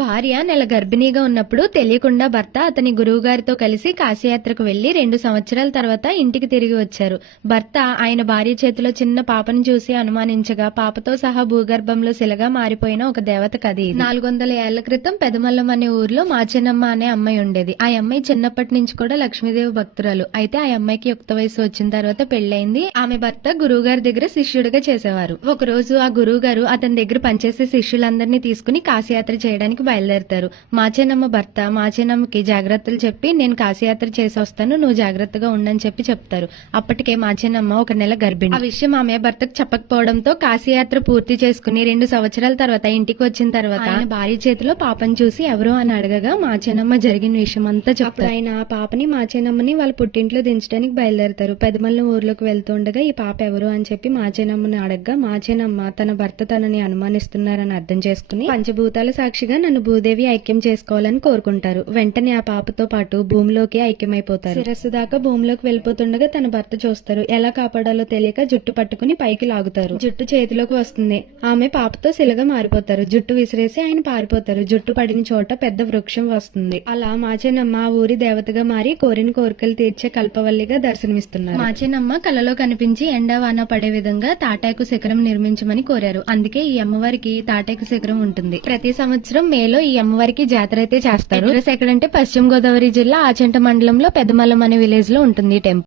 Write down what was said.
భార్య నెల గర్భిణీగా ఉన్నప్పుడు తెలియకుండా భర్త అతని గురువుగారితో కలిసి కాశీయాత్రకు వెళ్లి 2 సంవత్సరాల తర్వాత ఇంటికి తిరిగి వచ్చారు. భర్త ఆయన భార్య చేతిలో చిన్న పాపను చూసి అనుమానించగా పాపతో సహా భూగర్భంలో శిలగా మారిపోయిన ఒక దేవత కథ ఇది. 400 ఏళ్ల క్రితం పెదమల్లం అనే ఊర్లో మాచెనమ్మ అనే అమ్మాయి ఉండేది. ఆ అమ్మాయి చిన్నప్పటి నుంచి కూడా లక్ష్మీదేవి భక్తురాలు. అయితే ఆ అమ్మాయికి యుక్త వయసు వచ్చిన తర్వాత పెళ్లైంది. ఆమె భర్త గురువుగారి దగ్గర శిష్యుడిగా చేసేవారు. ఒక రోజు ఆ గురువుగారు అతని దగ్గర పనిచేసే శిష్యులందరినీ తీసుకుని కాశీయాత్ర చేయడానికి బయలుదేరతారు. మాచెనమ్మ భర్త మాచెనమ్మకి జాగ్రత్తలు చెప్పి నేను కాశీయాత్ర చేసి వస్తాను, నువ్వు జాగ్రత్తగా ఉండని చెప్తారు. అప్పటికే మాచెనమ్మ ఒక నెల గర్భిణి. ఆ విషయం ఆమె భర్తకు చెప్పకపోవడంతో కాశీయాత్ర పూర్తి చేసుకుని 2 సంవత్సరాల తర్వాత ఇంటికి వచ్చిన తర్వాత ఆయన భార్య చేతిలో పాపను చూసి ఎవరు అని అడగగా మాచెనమ్మ జరిగిన విషయం అంతా చెప్తారు. ఆయన ఆ పాపని మాచెనమ్మని వాళ్ళ పుట్టింట్లో దించడానికి బయలుదేరతారు. పెదమల్లం ఊర్లోకి వెళ్తుండగా ఈ పాప ఎవరు అని చెప్పి మాచెనమ్మని అడగగా మాచెనమ్మ తన భర్త తనని అనుమానిస్తున్నారని అర్థం చేసుకుని పంచభూతాల సాక్షిగా నన్ను భూదేవి ఐక్యం చేసుకోవాలని కోరుకుంటారు. వెంటనే ఆ పాపతో పాటు భూమిలోకి ఐక్యమైపోతారు. శిరస్సు దాకా భూమిలోకి వెళ్ళిపోతుండగా తన భర్త చూస్తారు. ఎలా కాపాడాలో తెలియక జుట్టు పట్టుకుని పైకి లాగుతారు. జుట్టు చేతిలోకి వస్తుంది. ఆమె పాపతో శిలగా మారిపోతారు. జుట్టు విసిరేసి ఆయన పారిపోతారు. జుట్టు పడిన చోట పెద్ద వృక్షం వస్తుంది. అలా మాచెనమ్మ ఆ ఊరి దేవతగా మారి కోరిన కోరికలు తీర్చే కల్పవల్లిగా దర్శనమిస్తున్నారు. మాచెనమ్మ కలలో కనిపించి ఎండా వాన పడే విధంగా తాటాకు శిఖరం నిర్మించమని కోరారు. అందుకే ఈ అమ్మవారికి తాటాకు శిఖరం ఉంటుంది. ప్రతి సంవత్సరం మేలో ఈ అమ్మవారికి జాతర అయితే చేస్తారు. అడ్రస్ ఎక్కడంటే పశ్చిమ గోదావరి జిల్లా ఆచంట మండలంలో పెదమల్లం అనే విలేజ్ లో ఉంటుంది ఈ టెంపుల్.